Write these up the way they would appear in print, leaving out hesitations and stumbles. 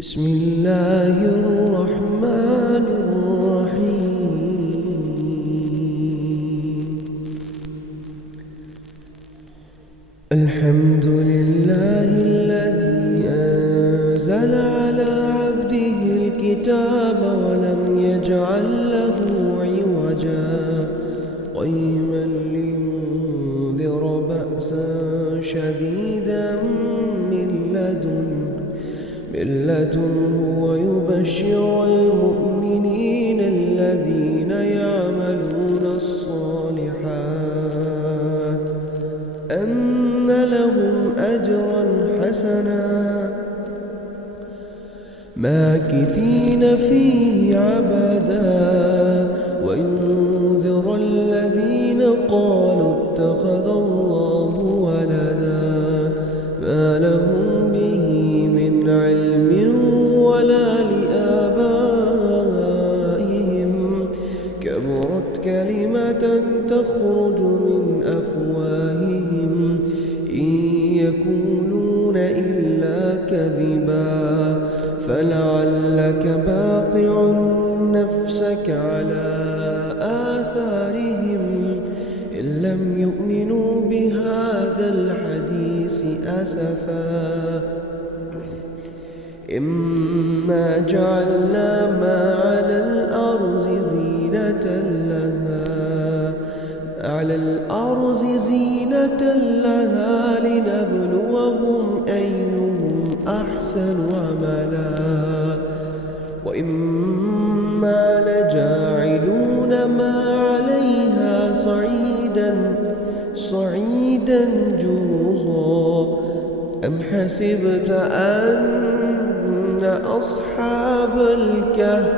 بسم الله الرحمن الرحيم. الحمد لله الذي أنزل على عبده الكتاب ولم يجعل له عوجا قيما لينذر بأسا شديدا من لدنه ويبشر المؤمنين الذين يعملون الصالحات أن لهم أجرا حسنا ماكثين فيه عبدا وينذر الذين قالوا اتخذ الله ولدا ما لهم به من علم ولا لآبائهم كبرت كلمة تخرج من أفواههم إن يقولون إلا كذبا فلعلك باقع نفسك على آثارهم إن لم يؤمنوا بهذا الحديث أسفا إنا جعلنا ما على الأرض زينة لها لنبلوهم أيهم أحسن عملا وإما لجاعلون ما عليها صعيدا جرزا أم حسبت أن أصحاب الكهف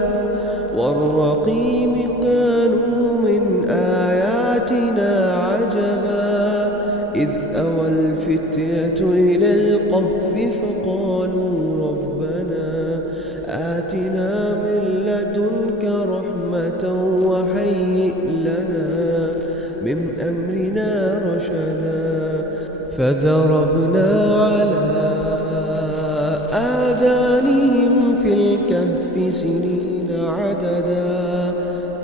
والرقيم كانوا من آياتنا عجبا إذ أوى الفتية إلى الكهف فقالوا ربنا آتنا من لدنك رحمة وهيئ لنا من أمرنا رشدا فضربنا على آذانهم في الكهف سنين عددا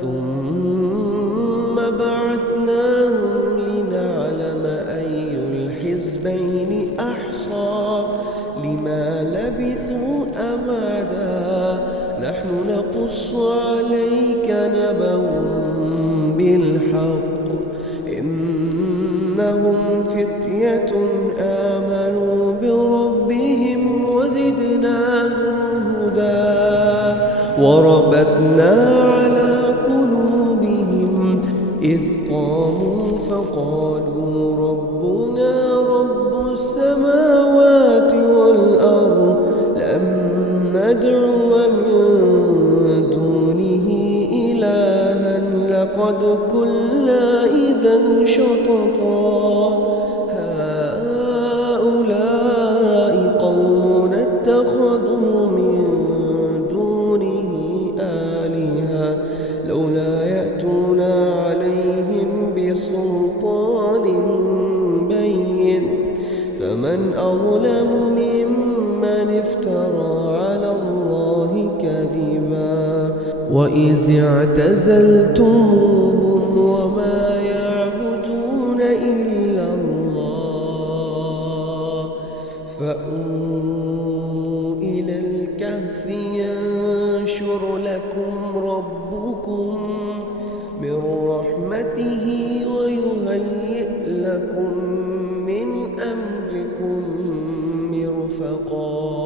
ثم بعثناهم لنعلم أي الحزبين أحصى لما لبثوا أمدا نحن نقص عليك نبأهم بالحق إنهم فتية آمنوا بربهم وزدناهم هدى وربطنا على قلوبهم إذ قاموا فقالوا ربنا رب السماوات والأرض لن ندعو من دونه إلها لقد كنا إذا شططا هؤلاء قوم اتخذوا من دونه آلهة لولا يأتون عليهم بسلطان بين فمن أظلم ممن افترى على الله كذبا وإذ اعتزلتموهم وما يعبدون إلا الله فأووا إلى الكهف ينشر لكم ربكم من رحمته ويهيئ لكم من أمركم مرفقا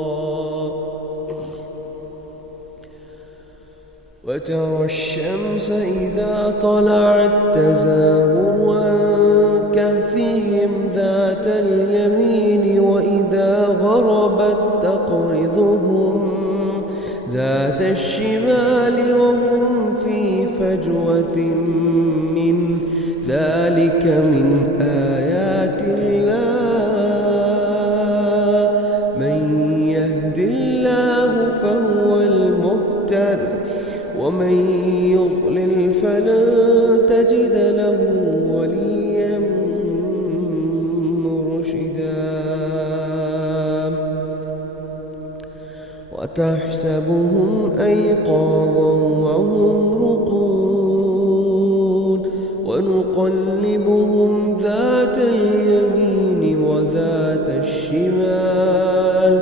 وترى الشمس إذا طلعت تزاور عن كهفهم ذات اليمين وإذا غربت تقرضهم ذات الشمال وهم في فجوة من ذلك من آيات الله من يهد الله فهو المهتد ومن يضلل فلن تجد له وليا مرشدا وتحسبهم أيقاظا وهم رقود ونقلبهم ذات اليمين وذات الشمال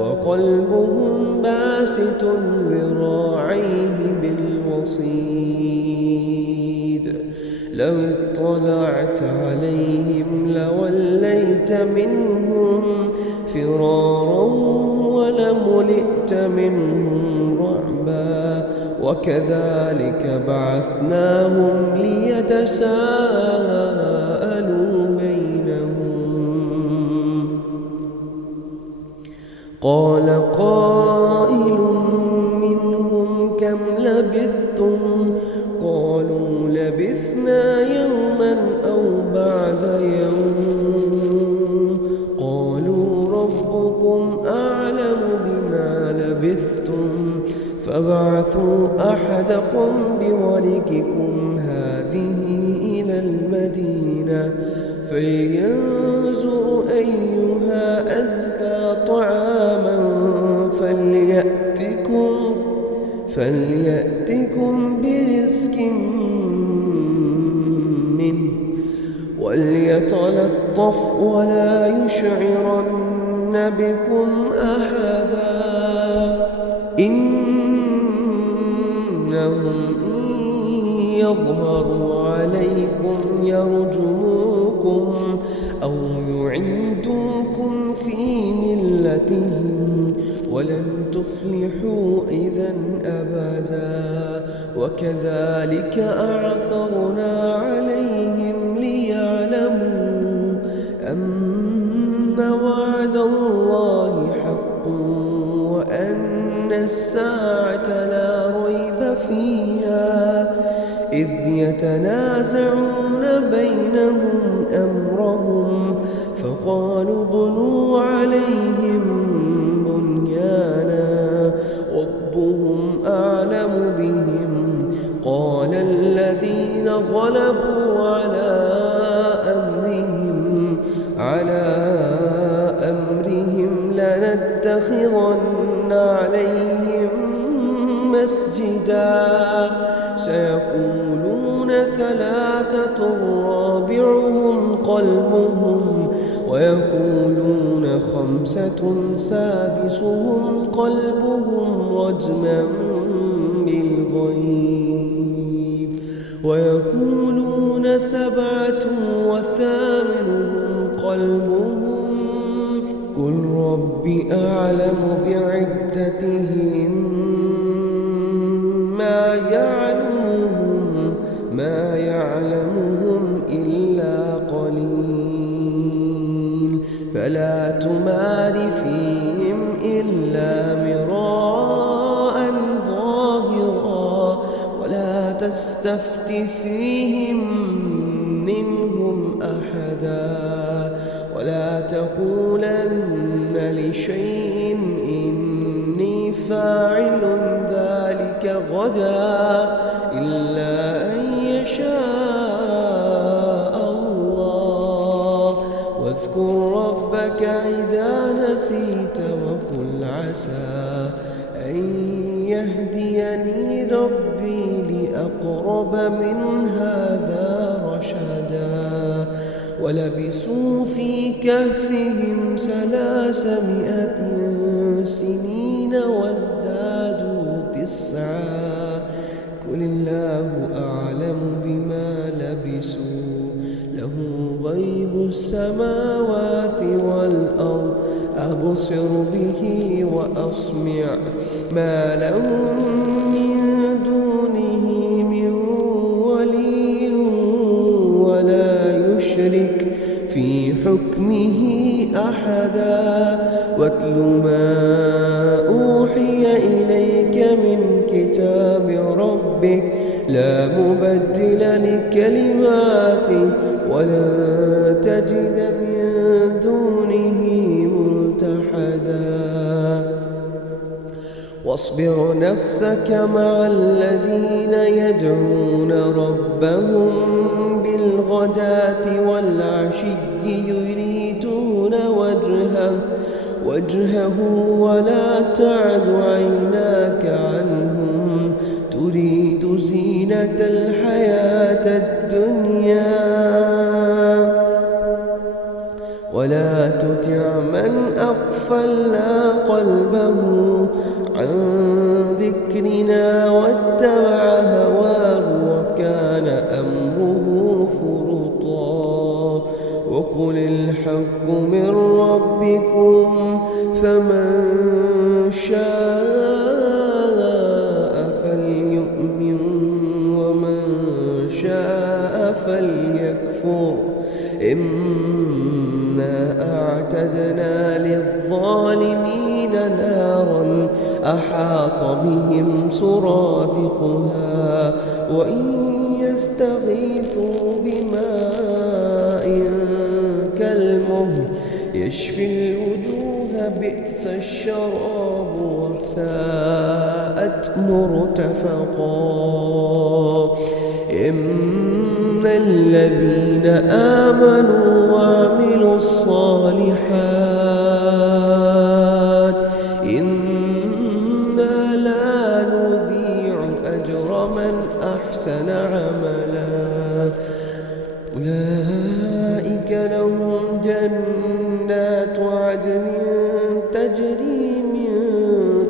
وقلبهم باسط ذراعيه بالوصيد لو اطلعت عليهم لوليت منهم فرارا ولملئت منهم رعبا وكذلك بعثناهم ليتساءلوا بينهم قال قائل منهم كم لبثتم قالوا لبثنا يوما أو بعد يوم قالوا ربكم أعلم بما لبثتم فابعثوا أحدكم بورقكم هذه إلى المدينة فلينظر أيها أزكى طعاما فليأتكم برزق منه وليتلطف ولا يشعرن بكم أحدا إنهم إن يظهروا عليكم يرجموكم أو يعيدوكم في ملتهم ولن تفلحوا إذا أبدا وكذلك أعثرنا عليهم ليعلموا أن وعد الله حق وأن الساعة لا ريب فيها إذ يتنازعون بينهم أمرهم فقالوا بنوا عليهم بنيانا ربهم أعلم بهم قال الذين غلبوا على أمرهم لنتخذن عليهم مسجدا سيقولون ثلاثة رابعهم قلبهم ويقولون خمسة سادسهم قلبهم رجما بالغيب ويقولون سبعة وثامنهم قلبهم قل رب أعلم بعدتهم ما يعلمهم إلا قليل فلا تمار فيهم إلا مراء ظاهرا ولا تستفت فيهم منهم أحدا ولا تقولن لشيء إني فاعل ذلك غدا إلا أن يشاء الله واذكر ربك إذا نسيت وقل عسى أن يهديني ربي لأقرب من هذا رشدا ولبثوا في كهفهم 300 سنين وازدادوا 9 قل الله أعلم بما لبثوا له غيب السماوات والأرض أبصر به وأسمع ما لهم من دونه من ولي ولا يشرك في حكمه أحدا واتل ما أوحي إليك من كتاب ربك لا مبدل لكلماته ولا تجد من دونه ملتحدا واصبر نفسك مع الذين يدعون ربهم بالغداة والعشي يريدون وجهه وجهه ولا تعد عيناك عنهم تريد زينة الحياة الدنيا ولا تطع من أغفلنا قلبه عن ذكرنا واتبع هواه وكان أمره فرطا وقل الحق من ربكم فمن شاء فليؤمن ومن شاء فليكفر إنا أعتدنا للظالمين نارا أحاط بهم سرادقها وإن يستغيثوا بماء كالمهل يشفي الوجوه بئس الشراب وساءت مرتفقا إن الذين آمنوا وعملوا الصالحات إنا لا نضيع أجر من أحسن عملا أولئك لهم جنات عدن تجري من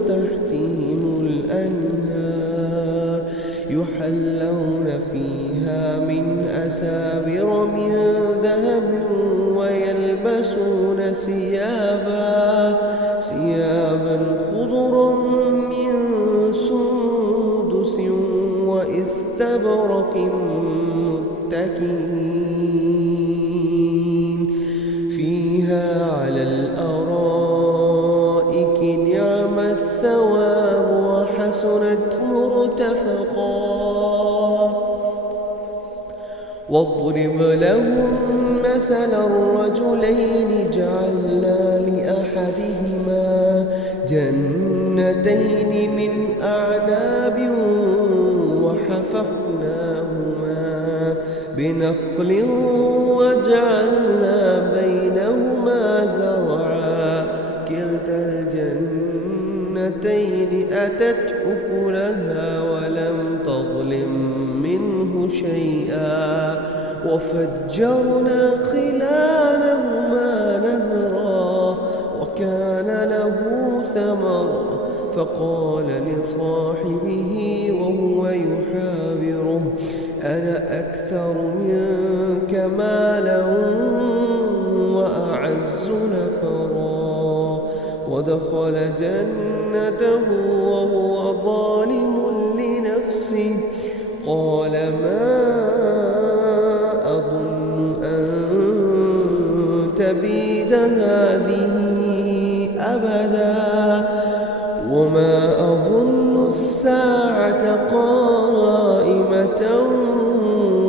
تحتهم الأنهار يحلون فيها من أساور من ذهب ويلبسون ثيابا خضرا من سندس واستبرق متكئين فيها على الأرائك نعم الثواب وحسنت مرتفقا واضرب لهم مثل الرجلين جعلنا لأحدهما جنتين من أعناب وحففناهما بنخل وجعلنا بينهما زرعا كلتا الجنتين أتت أكلها ولم تظلم منه شيئا وفجرنا خلالهما نهرا وكان له ثمر فقال لصاحبه وهو يحاوره أنا أكثر منك مالا وأعز نفرا ودخل جنته وهو ظالم لنفسه قال ما أظن أن تبيد هذه أبدا وما أظن الساعة قائمة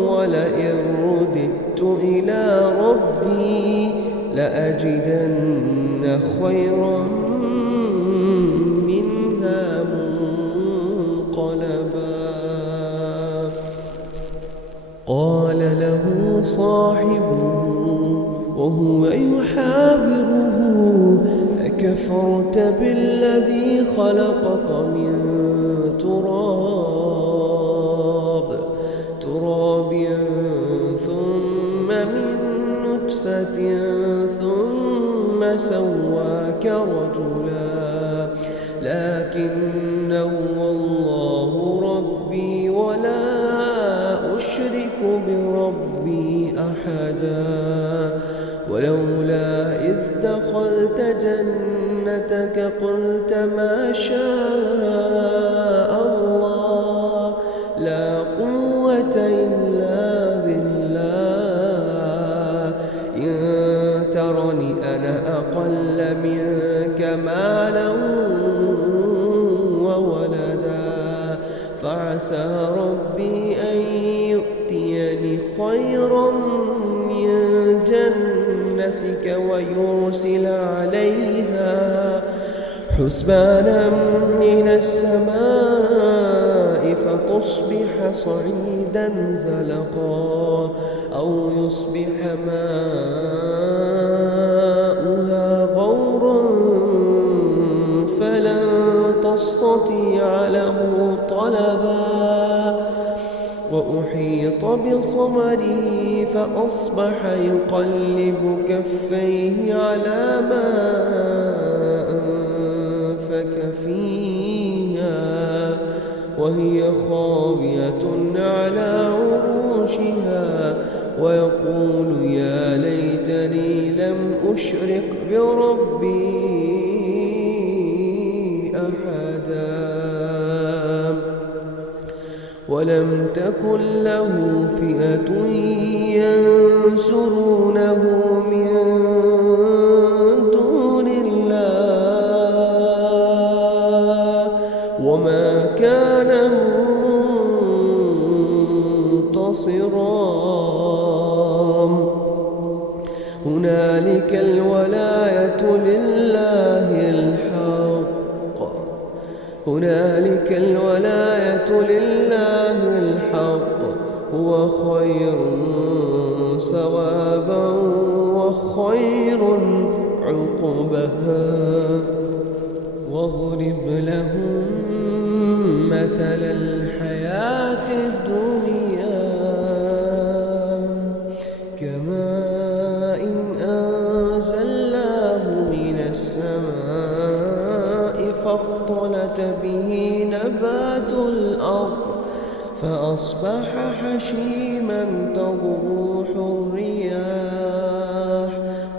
ولئن رددت إلى ربي لأجدن خيرا منها منقلبا قال له صاحبه وهو يحاوره أكفرت بالذي خلقك من تراب ثم من نطفة ثم سواك رجلا لكن هو الله ربي ولا أشرك بربي أحدا ولولا إذ دخلت جنتك قلت ما شاء الله لا قوة إلا بالله إن ترني أنا أقل منك مالا وولدا فعسى ربي أن يؤتيني خيرا من جنتك ويرسل عليها حسبانا من السماء فتصبح صعيدا زلقا أو يصبح ماؤها غورا تستطيع له طلبا وأحيط بصمره فأصبح يقلب كفيه على ما أنفق فيها وهي خاوية على عروشها ويقول يا ليتني لم أشرك بربي أحدا ولم تكن له فئة ينصرونه من دون الله وما كان منتصرا هنالك الولاية لله الحق هنالك الولاية لله الحق هو خير ثوابا وخير عقبها واضرب لهم مثل الحياة الدنيا كماء أنزلناه من السماء فاختلط به نبات الأرض فأصبح حشيما تضروح الرياح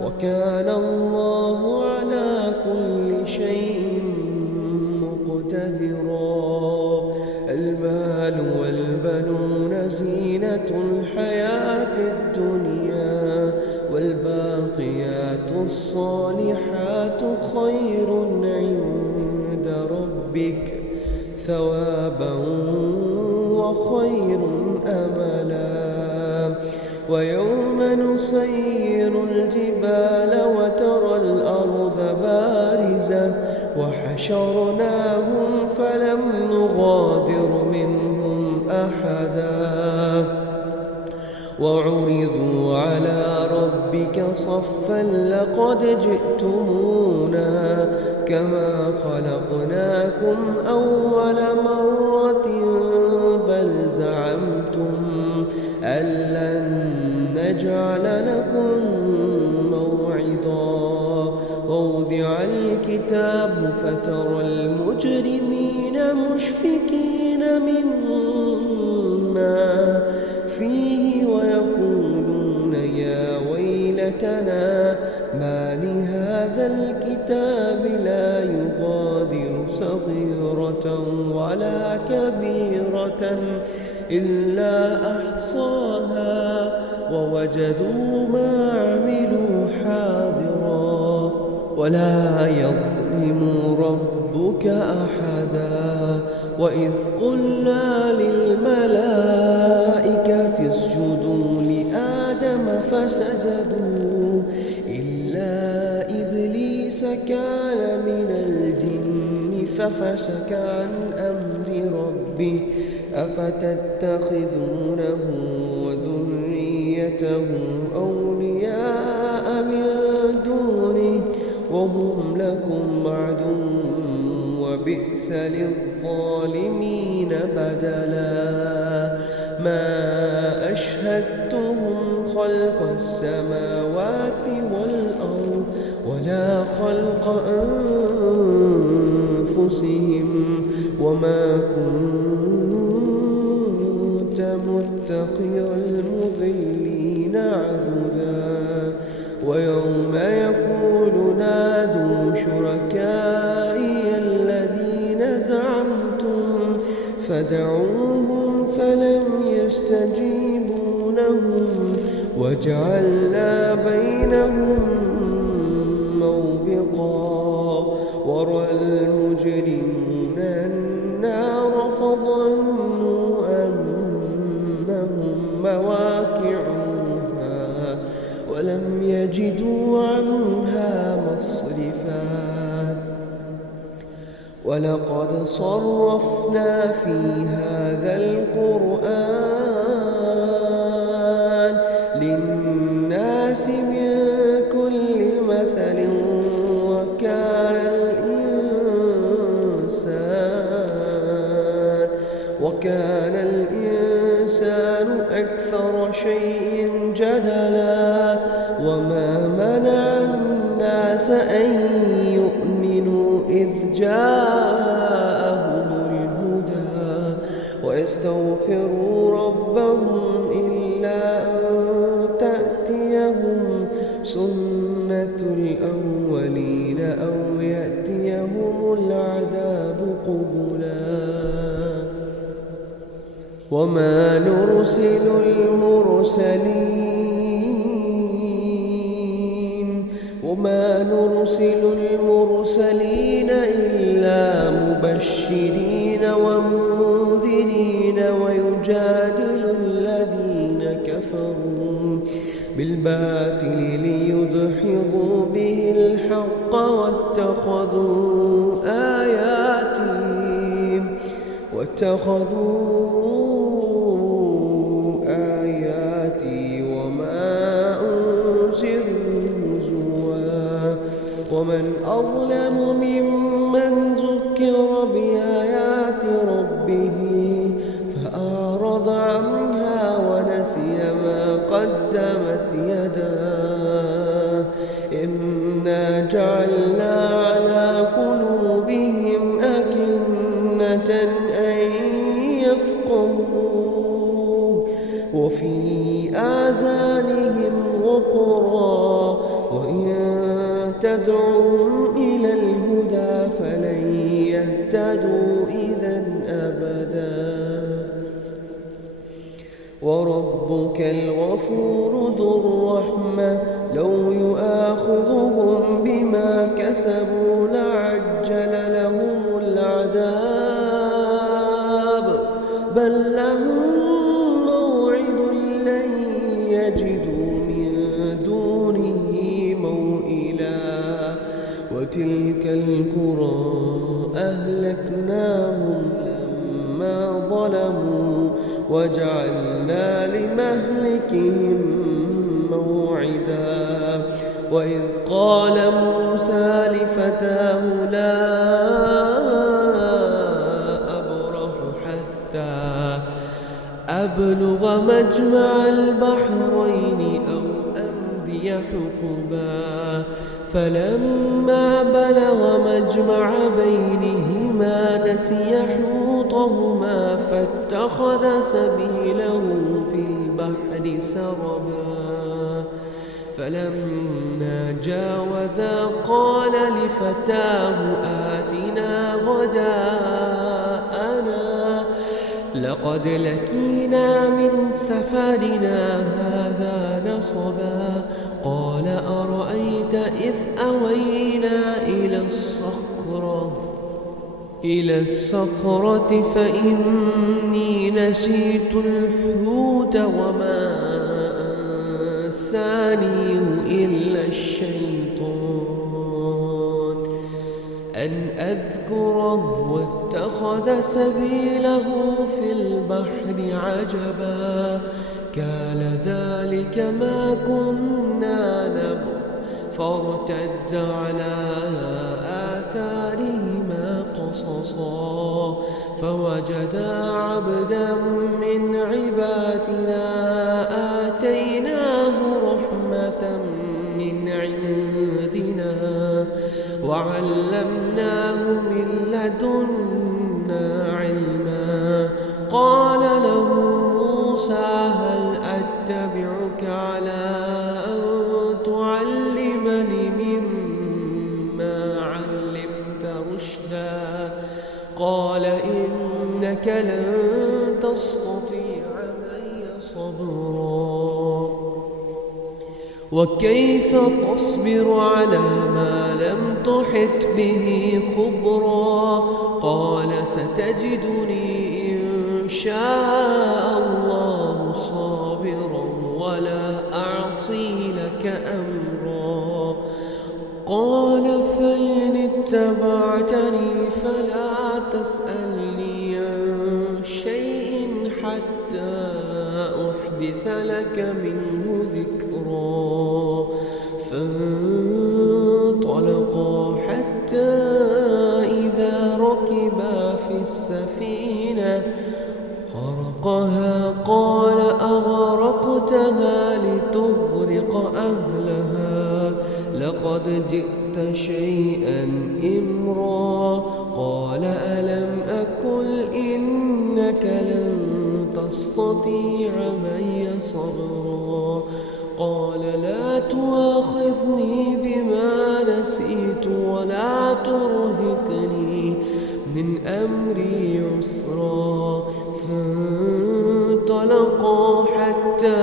وكان الله على كل شيء مقتدرا المال والبنون زينة الحياة الدنيا والباقيات الصالحات خير عند ربك ثوابا وخير أملا ويوم نسير الجبال وترى الأرض بارزة وحشرناهم فلم نغادر منهم أحدا وعرضوا على ربك صفا لقد جئتمونا كما خلقناكم أول مرة بل زعمتم أن لن نجعل لكم موعدا ووضع الكتاب فترى المجرمين مشفقين مما فيه ويقولون يا ويلتنا ما لهذا الكتاب لا يغادر صغيرة ولا كبيرة إلا أحصاها ووجدوا ما عملوا حاضرا ولا يظلم ربك أحدا وإذ قلنا للملائكة اسجدوا لآدم فسجدوا إلا إبليس كان من الجن ففسق عن أمر ربه أفتتخذونه وذريته أولياء من دونه وهم لكم عدو وبئس للظالمين بدلا ما أشهدتهم خلق السماوات والأرض ولا خلق أنفسهم وما كنت متخذ المضلين عضدا ويوم يقول نادوا شركائي الذين زعمتم فدعوهم فلم يستجيبوا لهم وجعلنا بينهم موبقا ورأى المجرمون النار فظنوا أنهم مواقعوها ولم يجدوا عنها مصرفا ولقد صرفنا في هذا القرآن للناس من كل مثل وكان الإنسان وكان الإنسان أكثر شيء جدلا وما منع الناس أن يؤمنوا إذ جاءهم الهدى ويستغفروا ربهم إلا أن تأتيهم سنة الأولين أو يأتيهم العذاب قبلا وما نرسل المرسلين إلا مبشرين ومنذرين ويجادل الذين كفروا بالباطل ليدحضوا به الحق واتخذوا آياتي وما أنذروا هزوا ومن أظلم ممن ذكر بآيات ربه فأعرض عنها ونسي ما قدمت يداه إنا جعلنا على قلوبهم أكنة أن يفقهوه وفي آذانهم وقرا وإن تدعوهم إلى الهدى فلن يهتدوا إذا أبدا وربك الغفور ذو الرحمة لو يؤاخذهم بما كسبوا لعجل لهم العذاب بل لهم موعد لن يجدوا من دونه موئلا وتلك القرى أهلكناهم لما ظلموا وجعلنا لمهلكهم موعدا وإذ قال موسى لفتاه لا أبرح حتى أبلغ مجمع البحرين أو أمضي حقبا فلما بلغ مجمع بينهما نسي حوطهما فاتخذ سبيله في البحر سربا فلما جاوزا قال لفتاه آتنا غداءنا لقد لقينا من سفرنا هذا نصبا قال أرأيت إذ أوينا إلى الصخرة فإني نسيت الحوت وما أنسانيه إلا الشيطان أن أذكره واتخذ سبيله في البحر عجبا كان ذلك ما كنا نبغي فارتد على آثارهما قصصا فوجدا عبدا من عبادنا آتيناه رحمة من عندنا وعلمناه من لدنا علما قال له موسى هل أتبعك على أن تعلمني مما علمت رشدا قال إنك لن تستطيع معي صبرا وكيف تصبر على ما لم تحط به خبرا قال ستجدني إن شاء الله صابرا ولا أعصي لك أمرا قال فإن اتبعتني فلا تسألني عن شيء حتى أحدث لك منه ذكرا فانطلقا حتى إذا ركبا في السفينة خرقها قال أغرقتها لتغرق أهلها لقد جئت شيئا إمرا قال ألم أقل إنك لن تستطيع معي صبرا قال لا تؤاخذني بما نسيت ولا ترهقني من أمري عسرا فانطلقا حتى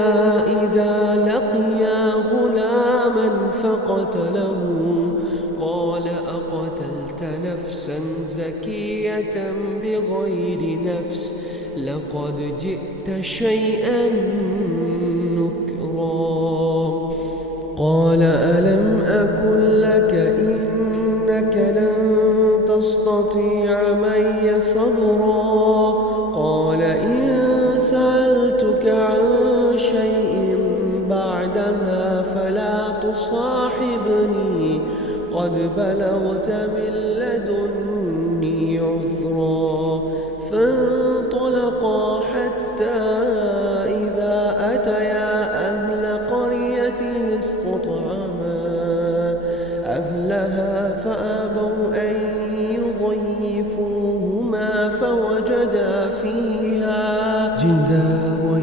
إذا لقيا غلاما فقتله قال أقتلت نفسا زكية بغير نفس لقد جئت شيئا نكرا قال ألم أقل لك إنك لن تستطيع معي صبرا قال إن سألتك عن شيء بعدها فلا تصاحبني قد بلغت من لدني عذرا فانطلقا حتى إذا أتيا أهل قرية استطعما أهلها فأبوا أن يضيفوهما فوجدا فيها جدارا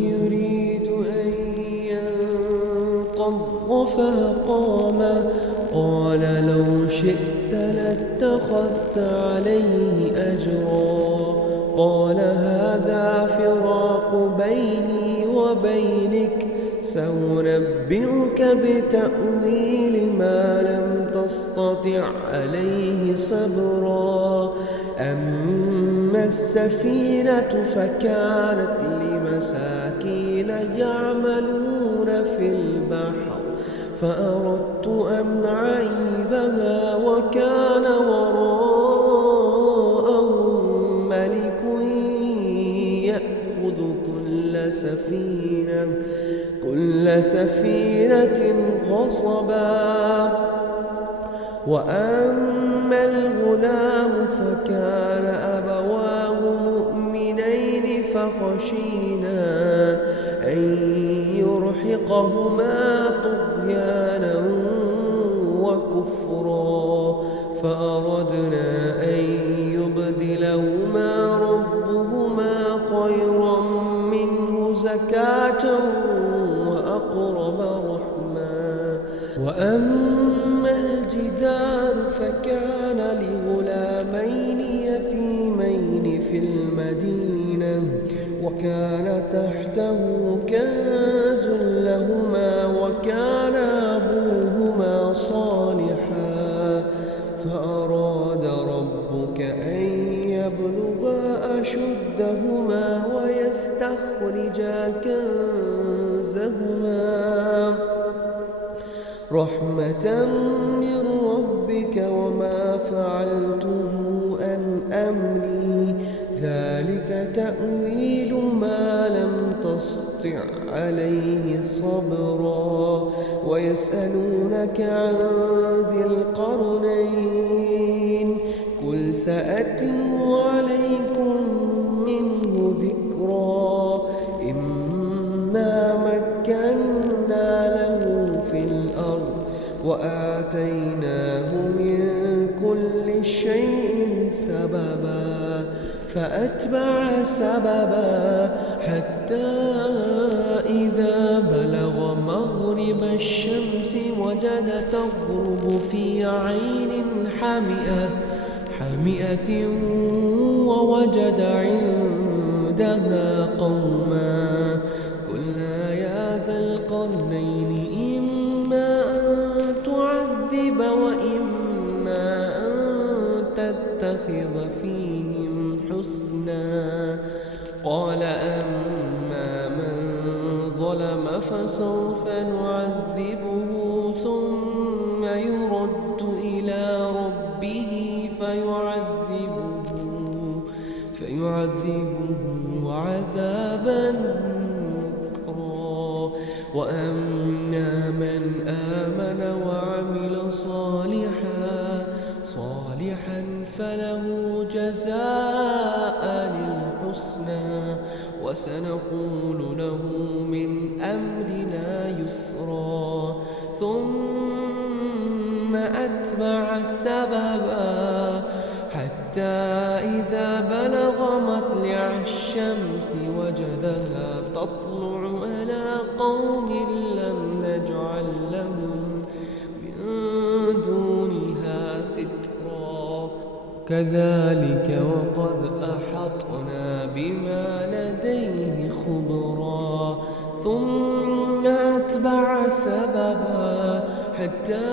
يريد أن ينقض فقام قال لو شئت لاتخذت عليه أجرا قال هذا فراق بيني وبينك سأنبئك بتأويل ما لم تستطع عليه صبرا أما السفينة فكانت لمساكين يعملون في البحر فأردت أن أعيبها وكان وراءهم ملك يأخذ كل سفينة غصبا وأما الغلام فكان أبواه مؤمنين فخشينا أن يرهقهما طغيانا وكفرا فأردنا أن يبدلهما ربهما خيرا منه زكاة وأقرب رحما وأما الجدار فكان لغلامين يتيمين في المدينة وكان تحته كنز لهما وكان أبوهما صالحا فأراد ربك أن يبلغا أشدهما ويستخرجا كنزهما رحمة من ربك وما فعلته عن أمري ذلك تأويل ما لم تسطع عليه صبرا ويسألونك عن ذي القرنين قل سأتلو عليكم منه ذكرا إما مكنا له في الأرض وآتيناه من كل شيء سببا فأتبع سببا حتى إذا بلغ مغرب الشمس وجد تغرب في عين حمئة ووجد عندها قوما قلنا يا ذا القرنين إما أن تعذب وإما أن تتخذ فيهم حسنا قال أما من ظلم فسوف نعذبه ثم يرد إلى ربه فيعذبه عذابا نكرا وأما من آمن وعمل صالحا فله جزاء الحسنى وسنقول له من أمرنا يسرا ثم أتبع سببا حتى إذا بلغ مطلع الشمس وجدها تطلع على قوم لم نجعل لهم من دونها سترا كذلك وقد أحطنا بما لديه خبرا ثم أتبع سببا حتى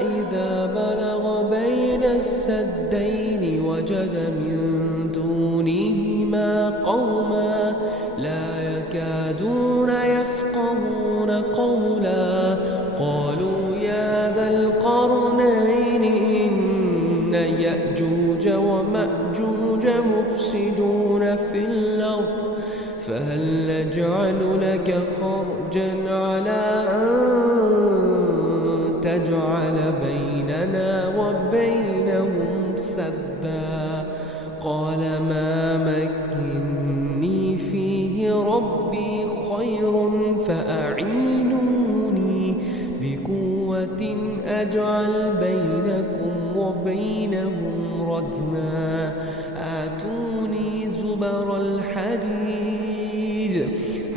إذا بلغ بين السدين وجد من دونهما قوما لا يكادون يفقهون قولا قالوا يا ذا القرنين إن يأجوج ومأجوج مفسدون في الأرض فهل نجعل لك خرجا على أن تجعل بيننا وبينهم سدا قال ما مكني فيه ربي خير فأعينوني بقوة أجعل بينكم وبينهم ردما آتوني زبر الحديد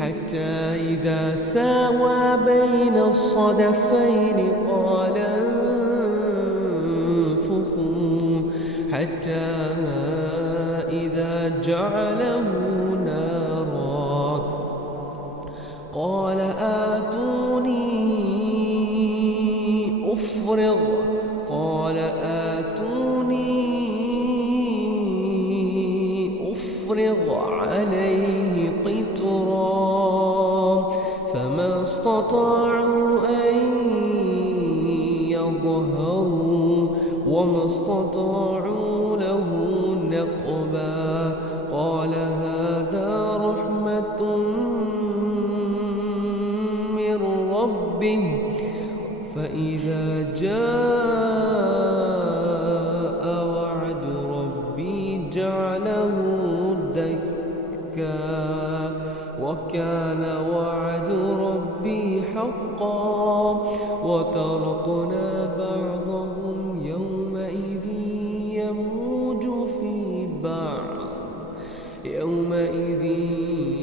حتى إذا ساوى بين الصدفين قال انفخوا حتى إذا جعله نارا قال آتوني أفرغ قال آتوني أفرغ عليه قطرا فما استطاعوا أن يظهروا وما استطاعوا له نقبا قال هذا رحمة من ربه فإذا جاء وعد ربي جعله دكا وكان وعد ربي حقا وتركنا بعضهم يومئذ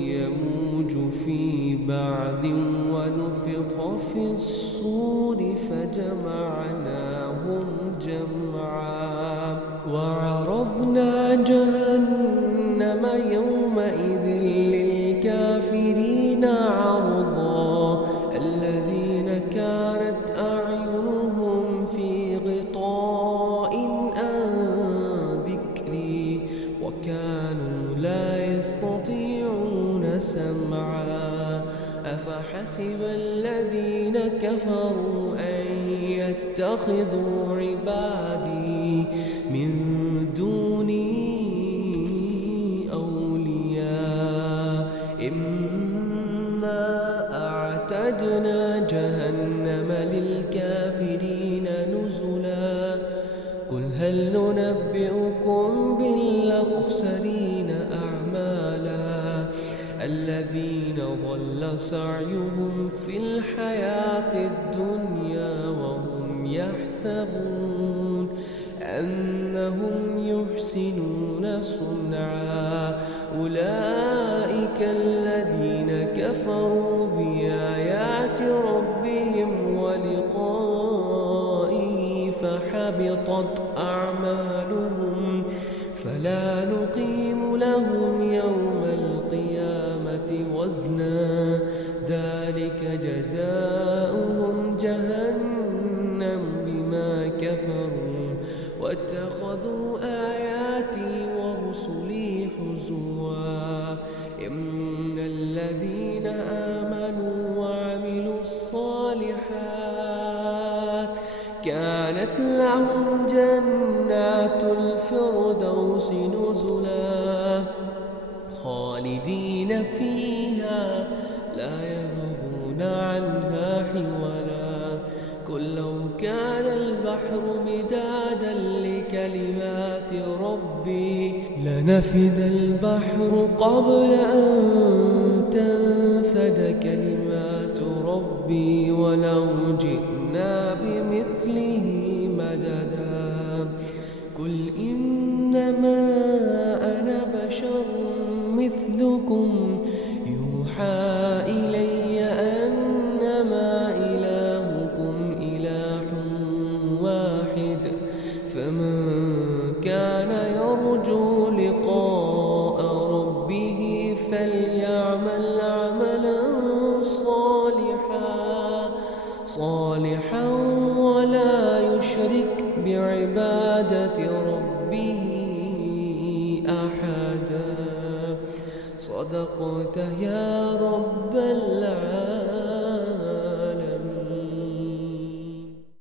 يموج في بعض ونفخ في الصور فجمعناهم جمعا وعرضنا جهنم يومئذ للكافرين عرضا الذين كانت أعينهم في غطاء عن ذكري وكانوا لا يستطيعون سمعا أفحسب الذين كفروا أن يتخذوا عبادي من دوني أولياء إنا أعتدنا جهنم للكافرين نزلا قل هل ننبئكم بالأخسرين أعمالا الذين ضل سعيهم في الحياة الدنيا وهم يحسبون أنهم يحسنون صنعا أولئك الذين كفروا بآيات ربهم ولقائه فحبطت أعمالهم فلا نقيم لهم يوم القيامة وزنا ذلك جزاؤهم جهنم بما كفروا واتخذوا آياتي ورسلي حزوا إن الذين آمنوا وعملوا الصالحات كانت لهم جنات الفردوس نزلا خالدين فيها لا يبغون عنها حولا قل لو كان البحر مدادا لكلمات ربي لنفد البحر قبل أن تنفد كلمات ربي ولو جئنا بمثله مددا قل إنما أنا بشر مثلكم يوحى إلي أنما إلهكم إله واحد فمن كان يرجو لقاء ربه فليعمل عملا صالحا ولا يشرك بعبادة ربه أحدا. صدقت يا رب العالمين.